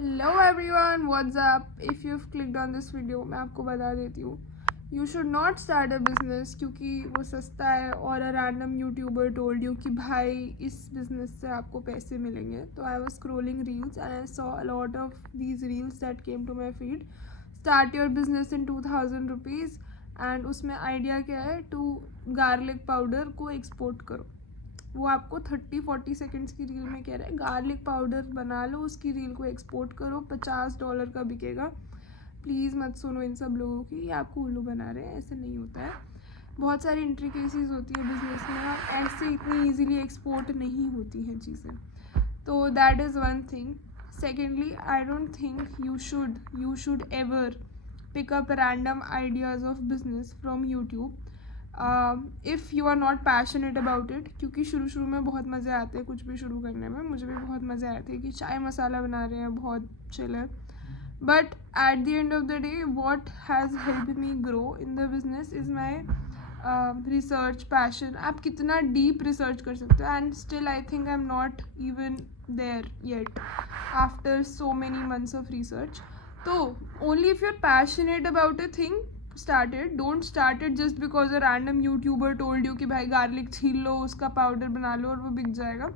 Hello everyone, what's up. If you clicked on this video, मैं आपको बता देती हूँ, you should not start a business क्योंकि वो सस्ता है और a random YouTuber told you कि भाई इस बिज़नेस से आपको पैसे मिलेंगे। तो I was scrolling reels and I saw a lot of these reels that came to my feed. Start your business in 2000 rupees and उसमें आइडिया क्या है, टू गार्लिक पाउडर को एक्सपोर्ट करो। वो आपको 30-40 सेकेंड्स की रील में कह रहा है गार्लिक पाउडर बना लो, उसकी रील को एक्सपोर्ट करो, $50 का बिकेगा। प्लीज़ मत सुनो इन सब लोगों की, ये आपको उल्लू बना रहे हैं, ऐसे नहीं होता है। बहुत सारी इंट्रिकेसीज होती है बिजनेस में और ऐसे इतनी ईजिली एक्सपोर्ट नहीं होती हैं चीज़ें। तो that is one thing. Secondly, I don't think you should ever pick up random ideas of business from YouTube if you are not passionate about it. क्योंकि शुरू में बहुत मज़े आते हैं कुछ भी शुरू करने में, मुझे भी बहुत मज़े आए थे कि चाय मसाला बना रहे हैं, बहुत चिल है। But at the end of the day what has help me grow in the business is my research passion. आप कितना डीप रिसर्च कर सकते हो, and still I think I am not even there yet after so many months of research. तो only if you are passionate about a thing, start it. Don't start it just because a random YouTuber told you कि भाई garlic छील लो, उसका powder बना लो और वो बिक जाएगा।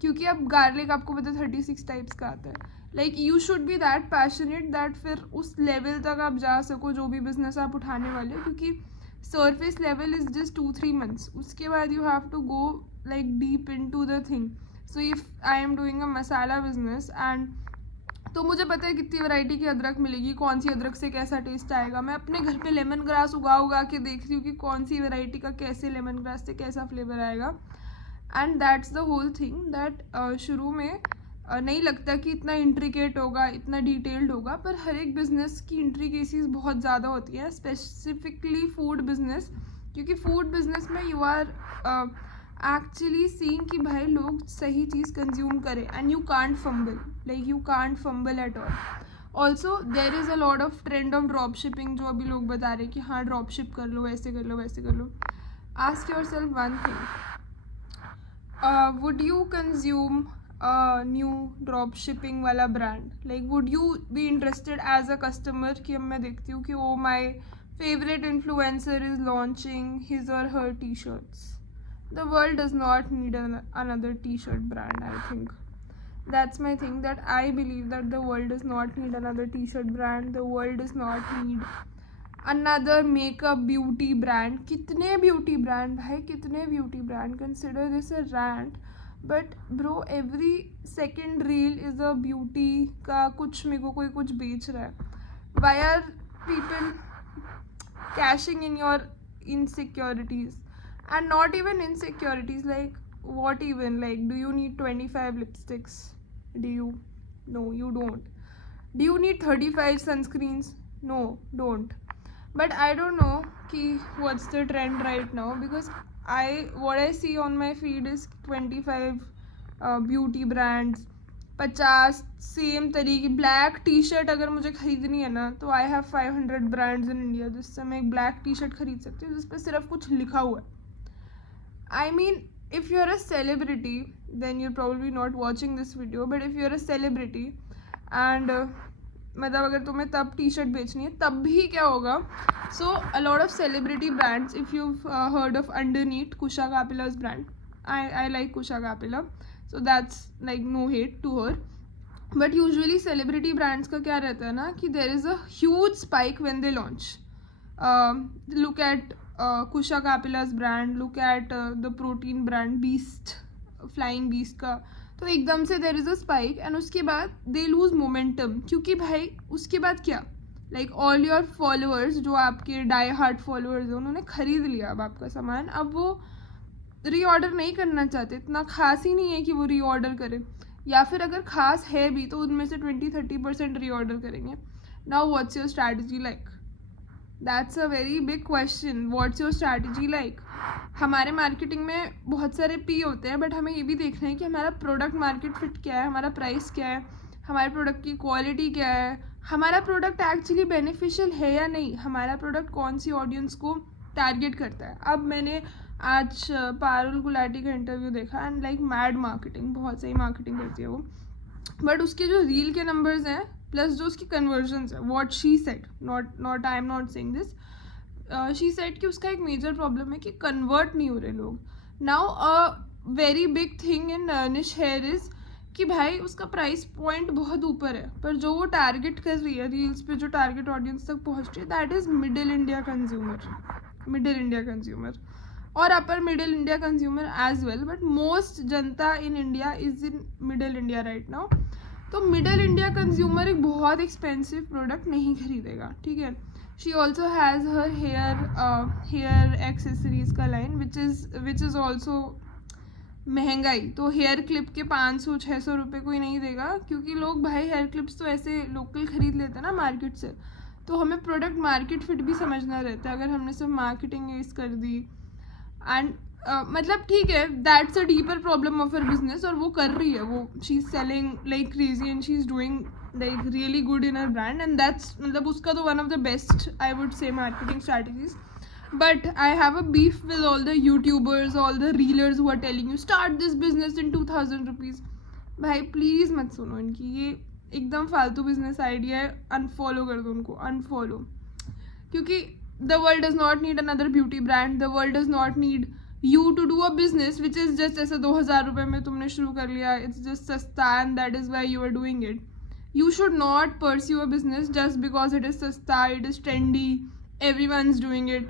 क्योंकि अब गार्लिक आपको पता 36 टाइप्स का आता है। Like you should be that passionate that फिर उस लेवल तक आप जा सको जो भी बिजनेस आप उठाने वाले हो। क्योंकि surface level is just 2-3 months, उसके बाद you have to go like deep into the thing. So if I am doing a masala business and तो मुझे पता है कितनी वैरायटी की अदरक मिलेगी, कौन सी अदरक से कैसा टेस्ट आएगा। मैं अपने घर पे लेमन ग्रास उगा के देख रही हूँ कि कौन सी वैरायटी का कैसे लेमन ग्रास से कैसा फ्लेवर आएगा। And that's the whole thing that शुरू में नहीं लगता कि इतना इंट्रिकेट होगा, इतना डिटेल्ड होगा, पर हर एक बिजनेस की इंट्रिकेसीज बहुत ज़्यादा होती है, स्पेसिफिकली फूड बिजनेस। क्योंकि फूड बिजनेस में यू आर एक्चुअली सीइंग कि भाई लोग सही चीज़ कंज्यूम करें and you can't fumble, like you can't fumble at all. Also there is a lot of trend of drop shipping, जो अभी लोग बता रहे हैं कि हाँ ड्रॉप शिप कर लो, ऐसे कर लो, वैसे कर लो। Ask yourself one thing, would you consume a new drop shipping वाला brand? Like would you be interested as a customer कि अब मैं देखती हूँ कि oh my favorite influencer is launching his or her t-shirts. The world does not need another t-shirt brand. I think that's my thing, that I believe that the world does not need another t-shirt brand. The world does not need another makeup beauty brand. कितने beauty brand भाई, कितने beauty brand, consider this a rant, but bro every second reel is a beauty का कुछ, मेरे को कोई कुछ बेच रहा है। Why are people cashing in your insecurities? And not even insecurities, like what even, like do you need 25 lipsticks? Do you? No, you don't. Do you need 35 sunscreens? No, don't. But I don't know ki what's the trend right now, because what I see on my feed is 25 beauty brands, 50 same तरीके। Black T shirt अगर मुझे खरीदनी है ना, तो I have 500 brands in India जिससे मैं एक ब्लैक टी शर्ट खरीद सकती हूँ जिस पर सिर्फ कुछ लिखा हुआ है। I mean, if you're a celebrity, then you're probably not watching this video, but if you're a celebrity and मतलब अगर तुम्हें तब टी शर्ट बेचनी है तब भी क्या होगा। So a lot of celebrity brands, if you heard of Underneat, Kusha Kapila's brand, I like Kusha कापिला, so that's like no hate to her, but usually celebrity brands का क्या रहता है ना कि there is a huge spike when they launch. Look at Kusha Kapila's brand, look at the protein brand Beast, Flying Beast का, तो एकदम से there is a spike and उसके बाद they lose momentum। क्योंकि भाई उसके बाद क्या, like all your followers जो आपके die hard followers हैं, उन्होंने खरीद लिया अब आपका सामान, अब वो रीऑर्डर नहीं करना चाहते, इतना खास ही नहीं है कि वो रीऑर्डर करें, या फिर अगर खास है भी तो उनमें से 20-30% रीऑर्डर करेंगे। Now what's your strategy like? That's a very big question, what's your strategy like? हमारे मार्केटिंग में बहुत सारे पी होते हैं, बट हमें ये भी देखना है कि हमारा प्रोडक्ट मार्केट फिट क्या है, हमारा प्राइस क्या है, हमारे प्रोडक्ट की क्वालिटी क्या है, हमारा प्रोडक्ट एक्चुअली बेनिफिशियल है या नहीं, हमारा प्रोडक्ट कौन सी ऑडियंस को टारगेट करता है। अब मैंने आज पारुल गुलाटी का इंटरव्यू देखा एंड लाइक मैड मार्केटिंग, बहुत सही मार्केटिंग करती है वो। बट उसके जो रील के नंबर्स हैं प्लस जो उसकी कन्वर्जन्स है, what she said, not I am not saying this, she said कि उसका एक मेजर प्रॉब्लम है कि कन्वर्ट नहीं हो रहे लोग. Now a very big thing in निश हेयर इज कि भाई उसका प्राइस पॉइंट बहुत ऊपर है, पर जो वो टारगेट कर रही है रील्स पे, जो टारगेट ऑडियंस तक पहुंच रही है, that is middle India consumer और upper middle India consumer as well, but most जनता in India is in middle India right now. तो मिडिल इंडिया कंज्यूमर एक बहुत एक्सपेंसिव प्रोडक्ट नहीं खरीदेगा, ठीक है. She also has her hair accessories का लाइन विच इज़ ऑल्सो महंगाई. तो हेयर क्लिप के 500-600 रुपये कोई नहीं देगा, क्योंकि लोग भाई हेयर क्लिप्स तो ऐसे लोकल ख़रीद लेते हैं ना मार्केट से. तो हमें प्रोडक्ट मार्केट फिट भी समझना रहता है. अगर हमने सिर्फ मार्केटिंग इस कर दी एंड मतलब ठीक है, that's a deeper problem of her business, और वो कर रही है, वो she is selling like crazy and she is doing like really good in her brand, and that's मतलब उसका तो one of the best I would say marketing strategies. But I have a beef with all the YouTubers, all the reelers who are telling you start this business in 2000 rupees. भाई please मत सुनो इनकी, ये एकदम फालतू business idea है. Unfollow कर दो उनको, अनफॉलो. क्योंकि the world does not need another beauty brand, the world does not need you to do a business which is just ऐसे 2000 रुपये में तुमने शुरू कर लिया, it's just सस्ता and that is why you are doing it. You should not pursue a business just because it is सस्ता, it is trendy, everyone's doing it.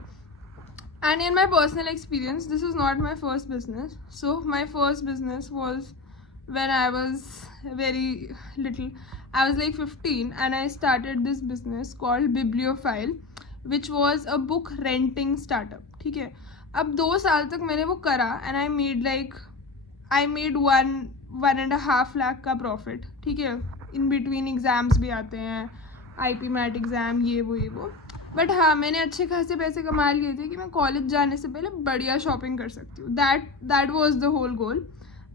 And in my personal experience, this is not my first business. So my first business was when I was very little. I was like 15 and I started this business called Bibliophile, which was a book renting startup. ठीक है. अब 2 साल तक मैंने वो करा and I made 1.5 lakh का profit, ठीक है. इन बिटवीन एग्ज़ाम्स भी आते हैं, IP मैट एग्ज़ाम, ये वो. बट हाँ, मैंने अच्छे खासे पैसे कमा लिए थे कि मैं कॉलेज जाने से पहले बढ़िया शॉपिंग कर सकती हूँ. That was the whole goal.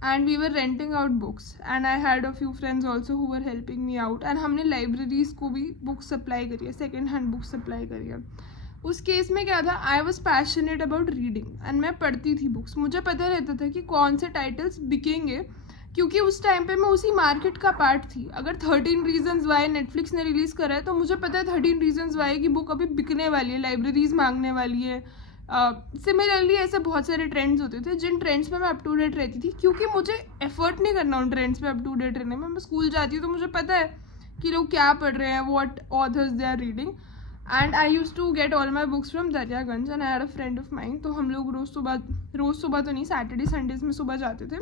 And we were renting out books and I had a few friends also who were helping me out. And हमने लाइब्रेरीज़ को भी बुक्स सप्लाई करी है, सेकेंड हैंड बुक्स सप्लाई करी है. उस case में क्या था, I was passionate about reading and मैं पढ़ती थी बुक्स. मुझे पता रहता था कि कौन से टाइटल्स बिकेंगे, क्योंकि उस टाइम पे मैं उसी मार्केट का पार्ट थी. अगर 13 रीजन्स वाई नेटफ्लिक्स ने रिलीज़ करा है तो मुझे पता है 13 रीजन्स वाई की बुक अभी बिकने वाली है, लाइब्रेरीज मांगने वाली है. सिमिलरली ऐसे बहुत सारे ट्रेंड्स होते थे जिन ट्रेंड्स में मैं अप टू डेट रहती थी, क्योंकि मुझे एफर्ट नहीं करना उन ट्रेंड्स पे अप टू डेट रहने में. मैं स्कूल जाती हूँ तो मुझे पता है कि लोग क्या पढ़ रहे हैं, what authors they are reading. And I use to get all my books from Daryaganj and I had a friend of mine. तो हम लोग रोज़ सुबह तो नहीं, सैटरडे संडेज़ में सुबह जाते थे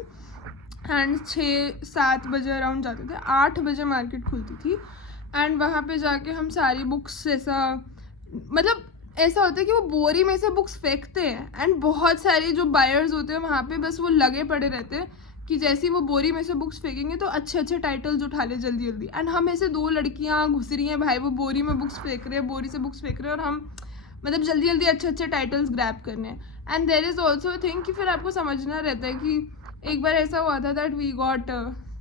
एंड 6-7 बजे अराउंड जाते थे. 8 बजे मार्केट खुलती थी एंड वहाँ पे जाके हम सारी बुक्स मतलब ऐसा होता है कि वो बोरी में से बुक्स फेंकते हैं एंड बहुत सारे जो बायर्स होते हैं वहाँ पे बस वो लगे पड़े रहते हैं कि जैसे ही वो बोरी में से बुक्स फेंकेंगे तो अच्छे टाइटल्स उठा ले जल्दी. एंड हम ऐसे 2 लड़कियाँ घुस रही हैं भाई, वो बोरी में बुक्स फेंक रहे हैं, बोरी से बुक्स फेंक रहे हैं, और हम मतलब जल्दी अच्छे टाइटल्स ग्रैब करने हैं. And there is also thing कि फिर आपको समझना रहता है कि एक बार ऐसा हुआ था that we got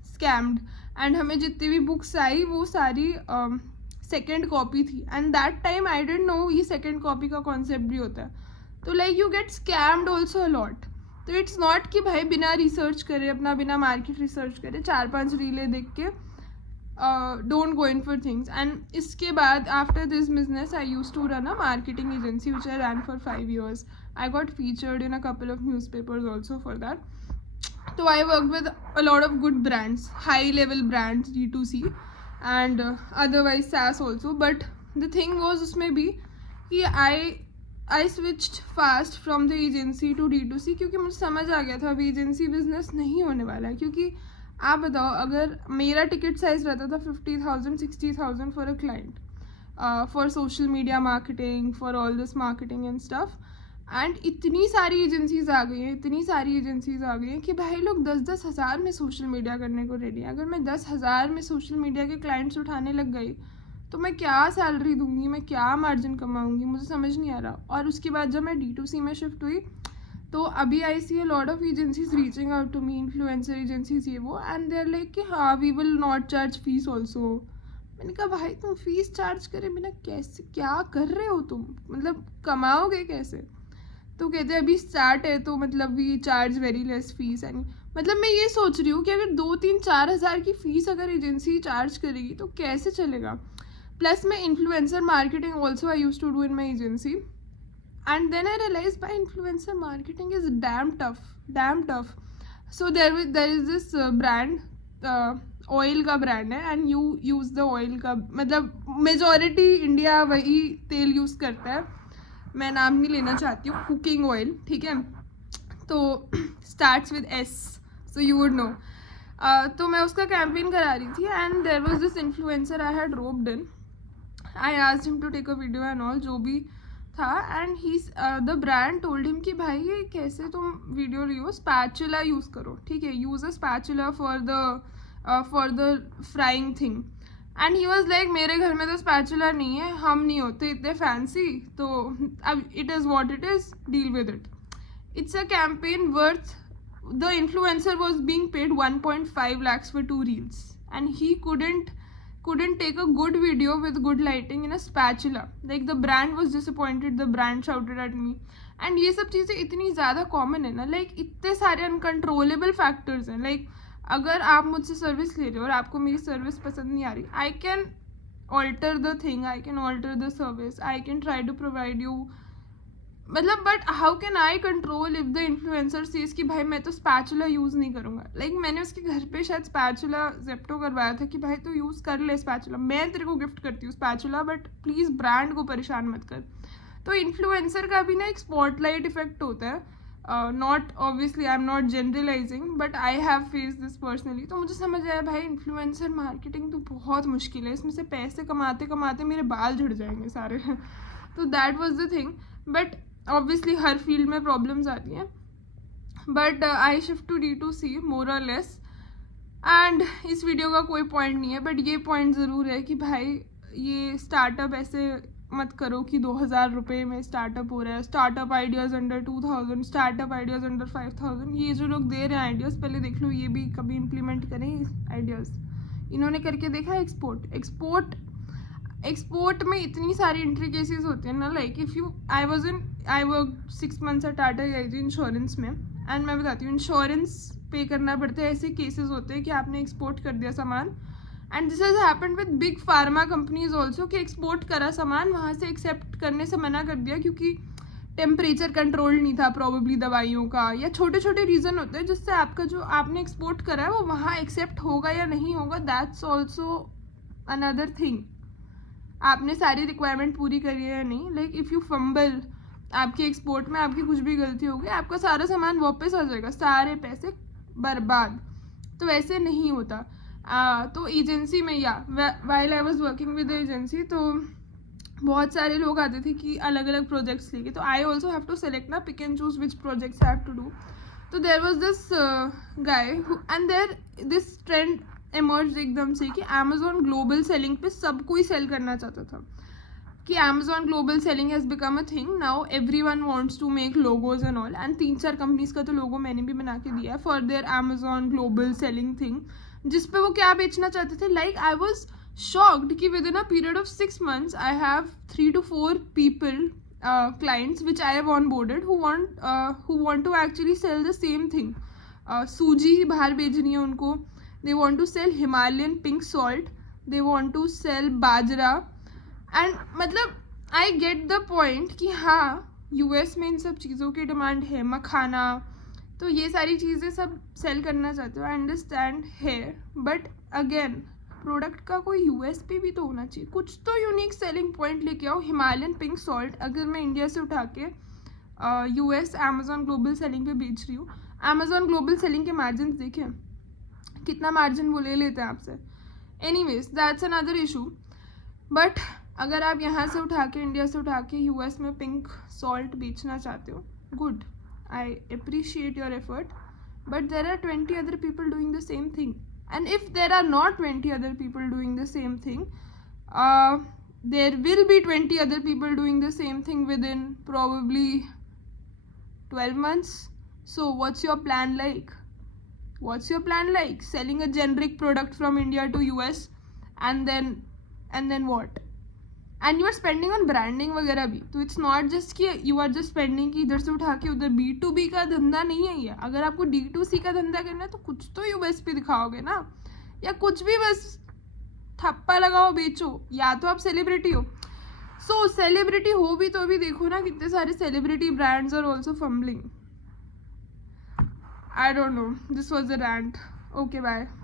scammed and हमें जितनी भी बुक्स आई वो सारी सेकेंड कॉपी थी. And that time I didn't know ये सेकेंड कॉपी का कॉन्सेप्ट भी होता है. तो like you get scammed also a lot. तो इट्स नॉट कि भाई बिना रिसर्च करे, अपना बिना मार्केट रिसर्च करे 4-5 रीलें देख के don't go in for things. And इसके बाद after this business I use to run a marketing agency which I run for 5 years. I got featured in a couple of newspapers also for that. So I worked with a lot of good brands, high level brands, D2C and otherwise SaaS also. But the thing was उसमें भी कि I switched fast from the agency to D2C, क्योंकि मुझे समझ आ गया था अभी agency business नहीं होने वाला है. क्योंकि आप बताओ, अगर मेरा टिकट साइज रहता था 50,000-60,000 for a client, for social media marketing, for all this marketing and stuff. And इतनी सारी एजेंसीज़ आ गई हैं कि भाई लोग 10-10 हज़ार में सोशल मीडिया करने को रेडी है. अगर मैं 10,000 में सोशल मीडिया के क्लाइंट्स उठाने लग गई तो मैं क्या सैलरी दूंगी, मैं क्या मार्जिन कमाऊंगी, मुझे समझ नहीं आ रहा. और उसके बाद जब मैं D2C में शिफ्ट हुई तो अभी I see a lot of agencies reaching out to me, influencer agencies ये वो, एंड दे आर लाइक कि हाँ we will not charge fees also. मैंने कहा भाई तुम फीस चार्ज करे बिना कैसे, क्या कर रहे हो तुम, मतलब कमाओगे कैसे. तो कहते हैं अभी स्टार्ट है तो मतलब we charge very less fees. And मतलब मैं ये सोच रही हूँ कि अगर 2-3-4 हज़ार की फ़ीस अगर एजेंसी चार्ज करेगी तो कैसे चलेगा। प्लस मैं influencer marketing also I use to do in my agency, and then I realize by influencer marketing is damn tough. So there is this brand, oil का ब्रांड है, and you use the oil का, मतलब majority India वही तेल use करता है, मैं नाम नहीं लेना चाहती हूँ, कुकिंग ऑयल, ठीक है। तो starts with S, so you would know. तो मैं उसका कैंपेन करा रही थी, and there was this influencer I had roped in. I asked him to take a video and all, जो भी था, and he the brand told him कि भाई ये कैसे तुम वीडियो लियो, स्पैचुला यूज़ करो, ठीक है, use a spatula for the frying thing. And he was like मेरे घर में तो स्पैचुला नहीं है, हम नहीं होते इतने फैंसी, तो अब it is what it is, deal with it. It's a campaign worth, the influencer was being paid 1.5 lakhs for 2 reels, and he couldn't take a good video with good lighting in a spatula. Like the brand was disappointed, the brand shouted at me. And ये सब चीज़ें इतनी ज़्यादा common है ना, like इतने सारे uncontrollable factors हैं। लाइक अगर आप मुझसे सर्विस ले रहे हो और आपको मेरी सर्विस पसंद नहीं आ रही, I can alter the thing, I can alter the service, I can try to provide you, मतलब but how can I control if the influencer says कि भाई मैं तो स्पैचुला यूज़ नहीं करूँगा। लाइक मैंने उसके घर पे शायद स्पैचुला जेप्टो करवाया था कि भाई तो यूज़ कर ले स्पैचुला, मैं तेरे को गिफ्ट करती हूँ स्पैचुला, बट प्लीज़ ब्रांड को परेशान मत कर। तो इन्फ्लुएंसर का भी ना एक स्पॉटलाइट इफेक्ट होता है, not obviously I am not generalising, but I have face this personally. तो मुझे समझ आया भाई इन्फ्लुएंसर मार्केटिंग तो बहुत मुश्किल है, इसमें से पैसे कमाते कमाते मेरे बाल झड़ जाएंगे सारे। तो that was the thing, but obviously हर फील्ड में प्रॉब्लम्स आती हैं, but I shift to D2C more और लेस। एंड इस वीडियो का कोई पॉइंट नहीं है, बट ये पॉइंट ज़रूर है कि भाई ये स्टार्टअप ऐसे मत करो कि 2,000 रुपये में स्टार्टअप हो रहा है, startup ideas under 2,000, startup ideas under 5,000। ये जो लोग दे रहे हैं आइडियाज़, पहले देख लो ये भी कभी इम्प्लीमेंट करें आइडियाज़। इन्होंने करके देखा एक्सपोर्ट में इतनी सारी इंट्रिकेसीज होती हैं ना, like if you I work 6 months at Tata AIG insurance में, एंड मैं बताती हूँ इंश्योरेंस पे करना पड़ता है। ऐसे केसेस होते हैं कि आपने एक्सपोर्ट कर दिया सामान, and this has happened with big pharma companies also, कि एक्सपोर्ट करा सामान, वहाँ से एक्सेप्ट करने से मना कर दिया क्योंकि टेम्परेचर कंट्रोल नहीं था प्रॉबेबली दवाइयों का, या छोटे छोटे रीज़न होते हैं जिससे आपका जो आपने एक्सपोर्ट करा है वो वहाँ एक्सेप्ट होगा या नहीं होगा, दैट्स ऑल्सो अनदर थिंग। आपने सारी रिक्वायरमेंट पूरी करी है या नहीं, लाइक इफ़ यू फंबल, आपके एक्सपोर्ट में आपकी कुछ भी गलती होगी, आपका सारा सामान वापस आ जाएगा, सारे पैसे बर्बाद। तो वैसे नहीं होता। तो एजेंसी में या while I was working with agency, तो बहुत सारे लोग आते थे कि अलग अलग प्रोजेक्ट्स लेके, तो I also have to select ना, pick and choose which projects I have to do. तो there was this guy and there this trend emerge एकदम से कि अमेजोन ग्लोबल सेलिंग पे सब कोई सेल करना चाहता था, कि Amazon global selling has become a thing now, everyone wants to make logos and all, and 3-4 companies का तो लोगो मैंने भी बना के दिया है for their Amazon global selling thing, जिस पे वो क्या बेचना चाहते थे। लाइक आई वॉज शॉक्ड कि within a period of 6 months I have 3 to 4 people, clients which I have onboarded who want to actually sell the same thing. सूजी बाहर भेजनी है उनको, they want to sell Himalayan pink salt, they want to sell bajra, and मतलब I get the point कि हाँ US में इन सब चीज़ों की डिमांड है, मखाना, तो ये सारी चीज़ें सब सेल करना चाहते हो, आई अंडरस्टैंड है, बट अगेन प्रोडक्ट का कोई USP भी तो होना चाहिए, कुछ तो यूनिक सेलिंग पॉइंट लेके आओ। हिमालयन पिंक सॉल्ट अगर मैं इंडिया से उठा के US अमेजोन ग्लोबल सेलिंग पे बेच रही हूँ, अमेजोन ग्लोबल सेलिंग के मार्जिन देखें कितना मार्जिन वो ले लेते हैं आपसे। Anyways that's another issue, but अगर आप यहाँ से उठा के इंडिया से उठा के US में पिंक सॉल्ट बेचना चाहते हो, good, I appreciate your effort, but there are 20 other people doing the same thing, and if there are not 20 other people doing the same thing, there will be 20 other people doing the same thing within probably 12 months. So what's your plan like? Selling a generic product from India to US, and then what? And you are spending on branding वगैरह भी. तो it's not just कि you are just spending कि इधर से उठा के उधर. B2B का धंधा नहीं है ये. अगर आपको D2C का धंधा करना है तो कुछ तो USP दिखाओगे ना, या कुछ भी बस थप्पा लगाओ बेचो. या तो आप सेलिब्रिटी हो. सो सेलिब्रिटी हो भी तो भी देखो ना कितने सारे celebrity brands are also fumbling. I don't know. This was a rant. Okay, bye.